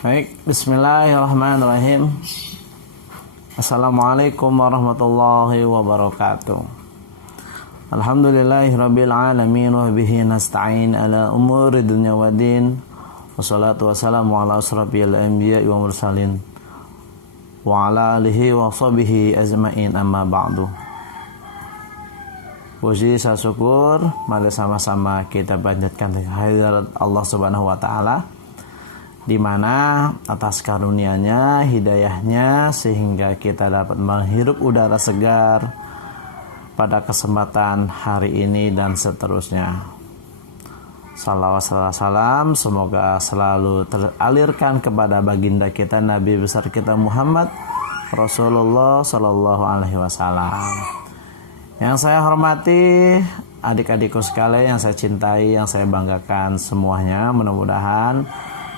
Baik, bismillahirrahmanirrahim. Assalamualaikum warahmatullahi wabarakatuh. Alhamdulillahirabbil alamin wa bihi nasta'in ala umuri dunya waddin. Wassalatu wassalamu ala asrofil anbiya'i wa mursalin wa ala alihi wa sahbihi ajma'in, amma ba'du. Puji syukur mari sama-sama kita panjatkan kehadirat Allah Subhanahu wa taala, di mana atas karunia-Nya, hidayahnya, sehingga kita dapat menghirup udara segar pada kesempatan hari ini dan seterusnya. Salawat salam semoga selalu teralirkan kepada baginda kita, Nabi besar kita Muhammad Rasulullah Sallallahu Alaihi Wasallam. Yang saya hormati adik-adikku sekalian, yang saya cintai, yang saya banggakan semuanya, mudah-mudahan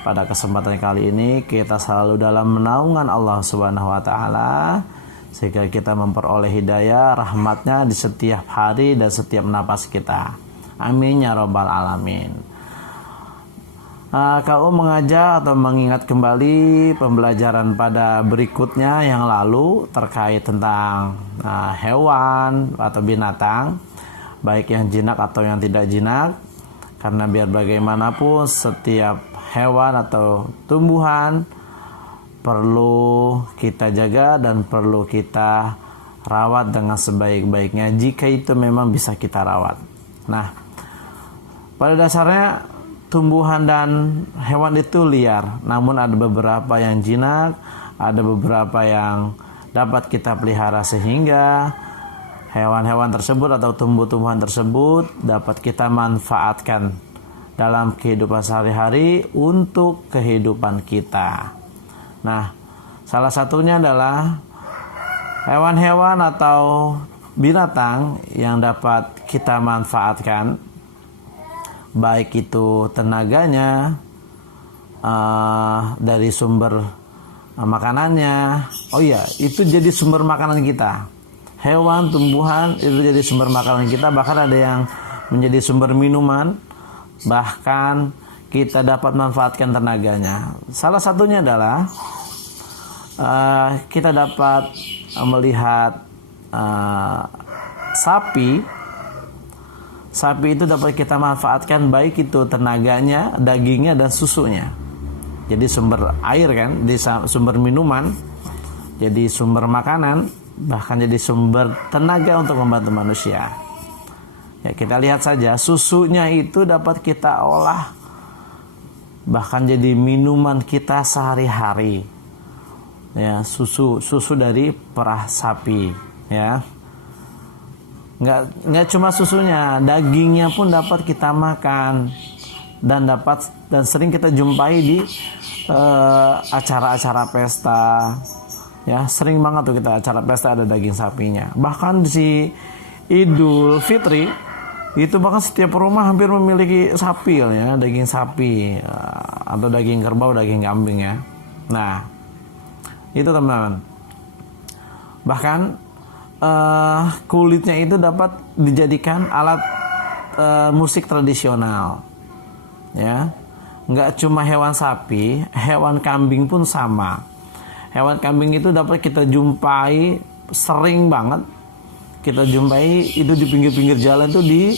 pada kesempatan kali ini kita selalu dalam naungan Allah Subhanahu wa taala, sehingga kita memperoleh hidayah, rahmatnya di setiap hari dan setiap napas kita. Amin ya rabbal alamin. KU mengajak atau mengingat kembali pembelajaran pada berikutnya yang lalu terkait tentang hewan atau binatang, baik yang jinak atau yang tidak jinak. Karena biar bagaimanapun setiap hewan atau tumbuhan perlu kita jaga dan perlu kita rawat dengan sebaik-baiknya jika itu memang bisa kita rawat. Nah, pada dasarnya tumbuhan dan hewan itu liar, namun ada beberapa yang jinak, ada beberapa yang dapat kita pelihara, sehingga hewan-hewan tersebut atau tumbuh-tumbuhan tersebut dapat kita manfaatkan dalam kehidupan sehari-hari untuk kehidupan kita. Nah, salah satunya adalah hewan-hewan atau binatang yang dapat kita manfaatkan, baik itu tenaganya dari sumber makanannya. Oh iya, itu jadi sumber makanan kita. Hewan, tumbuhan itu jadi sumber makanan kita, bahkan ada yang menjadi sumber minuman, bahkan kita dapat manfaatkan tenaganya. Salah satunya adalah kita dapat melihat sapi. Sapi itu dapat kita manfaatkan baik itu tenaganya, dagingnya, dan susunya. Jadi sumber air kan, jadi sumber minuman, jadi sumber makanan, bahkan jadi sumber tenaga untuk membantu manusia. Ya, kita lihat saja, susunya itu dapat kita olah bahkan jadi minuman kita sehari-hari. Ya, susu dari perah sapi, ya. Nggak cuma susunya, dagingnya pun dapat kita makan dan sering kita jumpai di acara-acara pesta. Ya, sering banget tuh kita acara pesta ada daging sapinya. Bahkan di Idul Fitri itu bahkan setiap rumah hampir memiliki sapi, ya, daging sapi atau daging kerbau, daging kambing, ya. Nah, itu teman-teman. Bahkan kulitnya itu dapat dijadikan alat musik tradisional, ya. Nggak cuma hewan sapi, hewan kambing pun sama. Hewan kambing itu dapat kita jumpai sering banget. Kita jumpai itu di pinggir-pinggir jalan tuh di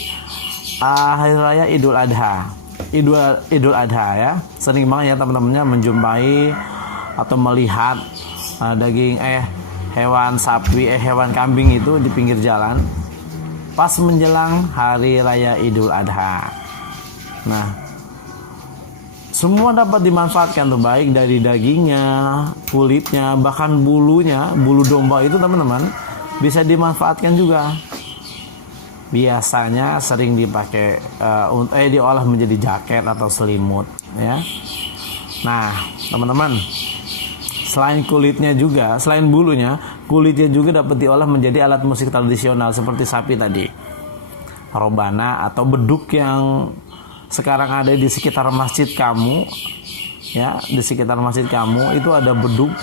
hari raya Idul Adha. Idul Adha, ya. Sering banget ya teman-temannya menjumpai atau melihat daging hewan sapi, hewan kambing itu di pinggir jalan pas menjelang hari raya Idul Adha. Nah, semua dapat dimanfaatkan tuh, baik dari dagingnya, kulitnya, bahkan bulunya, bulu domba itu teman-teman bisa dimanfaatkan juga. Biasanya sering dipakai diolah menjadi jaket atau selimut, ya. Nah, teman-teman, selain kulitnya juga, selain bulunya, kulitnya juga dapat diolah menjadi alat musik tradisional seperti sapi tadi. Robana atau beduk yang sekarang ada di sekitar masjid kamu, ya, di sekitar masjid kamu itu ada beduk.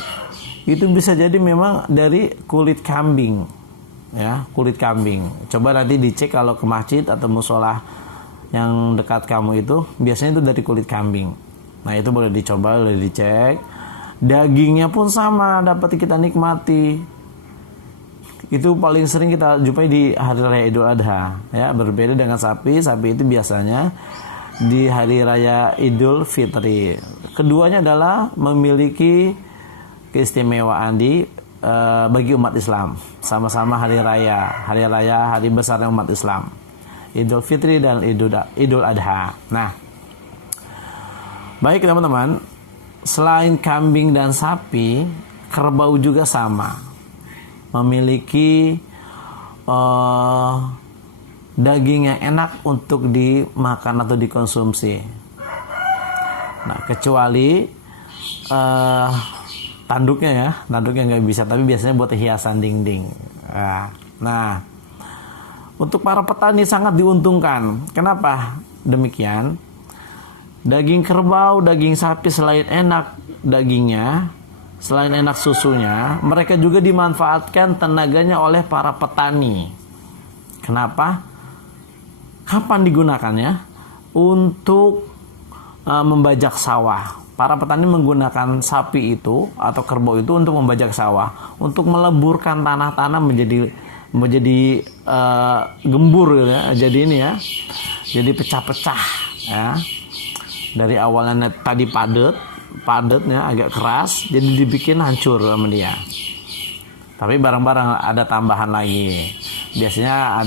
Itu bisa jadi memang dari kulit kambing, ya, kulit kambing. Coba nanti dicek kalau ke masjid atau musola yang dekat kamu itu, biasanya itu dari kulit kambing. Nah itu boleh dicoba, boleh dicek. Dagingnya pun sama dapat kita nikmati. Itu paling sering kita jumpai di hari raya Idul Adha, ya. Berbeda dengan sapi itu biasanya di hari raya Idul Fitri. Keduanya adalah memiliki keistimewaan bagi umat Islam. Sama-sama hari besarnya umat Islam, Idul Fitri dan Idul Adha. Nah, baik teman-teman, selain kambing dan sapi, kerbau juga sama, memiliki daging yang enak untuk dimakan atau dikonsumsi. Nah, kecuali tanduknya nggak bisa, tapi biasanya buat hiasan dinding. Nah, untuk para petani sangat diuntungkan. Kenapa demikian? Daging kerbau, daging sapi selain enak dagingnya, selain enak susunya, mereka juga dimanfaatkan tenaganya oleh para petani. Kenapa? Kapan digunakannya? Untuk membajak sawah. Para petani menggunakan sapi itu atau kerbau itu untuk membajak sawah, untuk meleburkan tanah-tanah menjadi gembur gitu ya. Jadi pecah-pecah ya. Dari awalnya tadi padatnya agak keras, jadi dibikin hancur sama dia. Tapi barang-barang ada tambahan lagi. Biasanya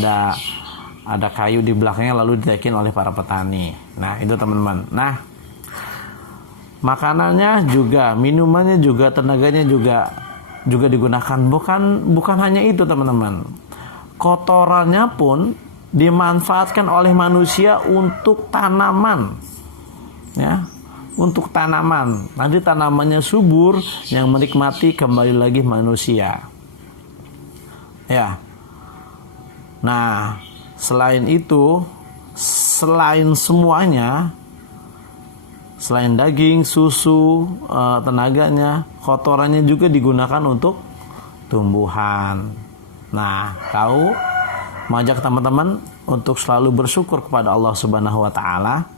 ada kayu di belakangnya lalu ditaikin oleh para petani. Nah, itu teman-teman. Nah, makanannya juga, minumannya juga, tenaganya juga digunakan. Bukan hanya itu, teman-teman. Kotorannya pun dimanfaatkan oleh manusia untuk tanaman. Ya, untuk tanaman. Nanti tanamannya subur yang menikmati kembali lagi manusia. Ya. Nah, selain itu, selain semuanya, selain daging, susu, tenaganya, kotorannya juga digunakan untuk tumbuhan. Nah, kau mengajak teman-teman untuk selalu bersyukur kepada Allah Subhanahu wa taala,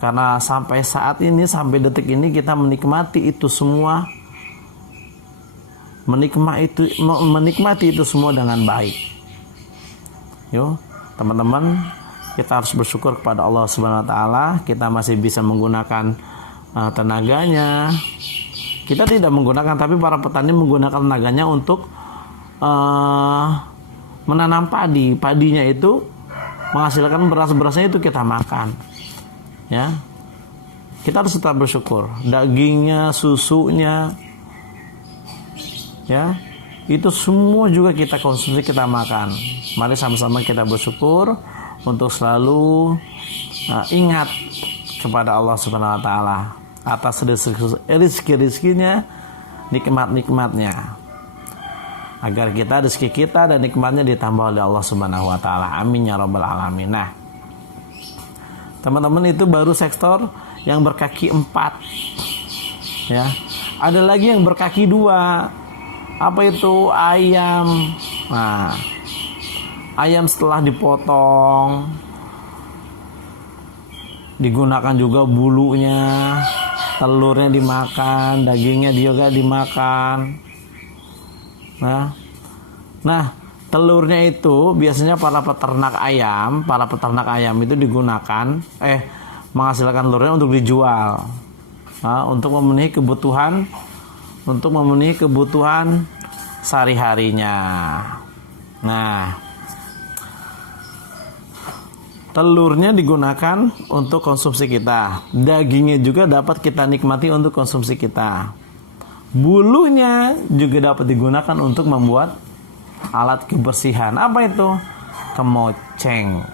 karena sampai saat ini, sampai detik ini kita menikmati itu semua, menikmati itu semua dengan baik. Yo, teman-teman, kita harus bersyukur kepada Allah Subhanahu wa taala, kita masih bisa menggunakan tenaganya. Kita tidak menggunakan, tapi para petani menggunakan tenaganya untuk menanam padi. Padinya itu menghasilkan beras-berasnya itu kita makan. Ya, kita harus tetap bersyukur. Dagingnya, susunya, ya, itu semua juga kita konsumsi, kita makan. Mari sama-sama kita bersyukur untuk selalu ingat kepada Allah Subhanahu wa taala atas rezeki-rezekinya, nikmat-nikmatnya, agar rezeki kita dan nikmatnya ditambah oleh Allah Subhanahu wa taala. Amin ya rabbal alamin. Nah, teman-teman, itu baru sektor yang berkaki 4. Ya. Ada lagi yang berkaki 2. Apa itu? Ayam. Nah, ayam setelah dipotong digunakan juga bulunya, telurnya dimakan, dagingnya juga dimakan. Nah, telurnya itu biasanya para peternak ayam itu digunakan menghasilkan telurnya untuk dijual, untuk memenuhi kebutuhan sehari-harinya. Nah, telurnya digunakan untuk konsumsi kita, dagingnya juga dapat kita nikmati untuk konsumsi kita, bulunya juga dapat digunakan untuk membuat alat kebersihan. Apa itu? Kemoceng.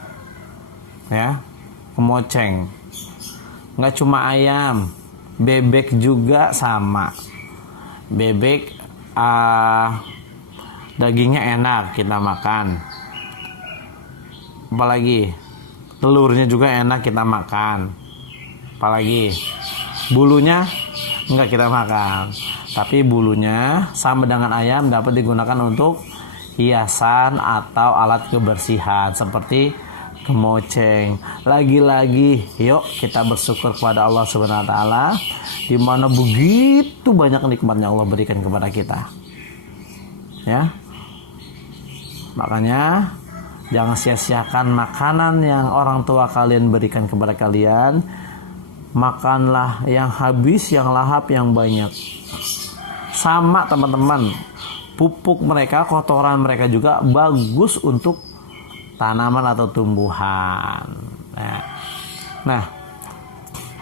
Ya, kemoceng. Nggak cuma ayam, bebek juga sama. Bebek dagingnya enak kita makan. Apalagi telurnya juga enak kita makan. Apalagi bulunya enggak kita makan. Tapi bulunya sama dengan ayam dapat digunakan untuk hiasan atau alat kebersihan seperti kemoceng. Lagi-lagi yuk kita bersyukur kepada Allah Subhanahu wa taala di mana begitu banyak nikmatnya Allah berikan kepada kita. Ya. Makanya jangan sia-siakan makanan yang orang tua kalian berikan kepada kalian. Makanlah yang habis, yang lahap, yang banyak. Sama teman-teman, pupuk mereka, kotoran mereka juga bagus untuk tanaman atau tumbuhan. Nah,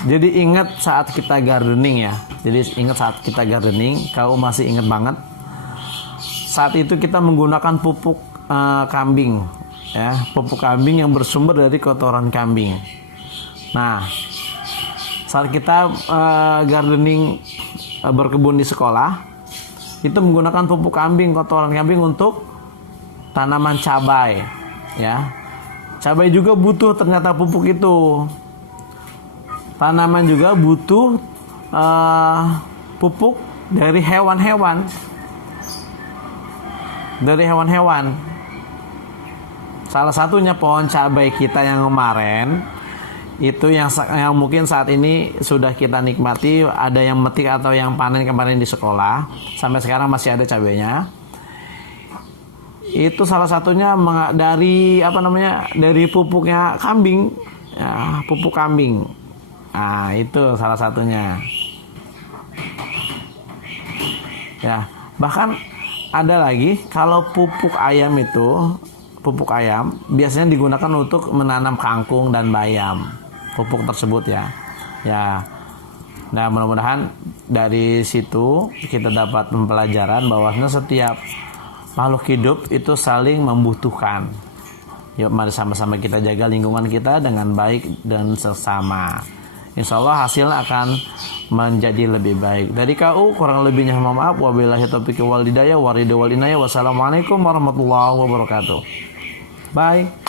jadi ingat saat kita gardening ya. Jadi ingat saat kita gardening, kau masih ingat banget. Saat itu kita menggunakan pupuk kambing, ya, pupuk kambing yang bersumber dari kotoran kambing. Nah, saat kita gardening, berkebun di sekolah, itu menggunakan pupuk kambing, kotoran kambing untuk tanaman cabai. Ya, cabai juga butuh ternyata pupuk itu. Tanaman juga butuh pupuk dari hewan-hewan. Salah satunya pohon cabai kita yang kemarin itu yang mungkin saat ini sudah kita nikmati, ada yang metik atau yang panen kemarin di sekolah. Sampai sekarang masih ada cabainya. Itu salah satunya dari dari pupuknya kambing, ya, pupuk kambing. Nah, itu salah satunya. Ya, bahkan ada lagi kalau pupuk ayam itu, pupuk ayam biasanya digunakan untuk menanam kangkung dan bayam. Pupuk tersebut ya. Ya. Nah, mudah-mudahan dari situ kita dapat pembelajaran bahwasanya setiap makhluk hidup itu saling membutuhkan. Yuk mari sama-sama kita jaga lingkungan kita dengan baik dan sesama. Insya Allah hasilnya akan menjadi lebih baik. Dari KU kurang lebihnya mohon maaf. Wabillahi taufiq wal hidayah wa ridha wal inayah. Wassalamualaikum warahmatullahi wabarakatuh. Bye.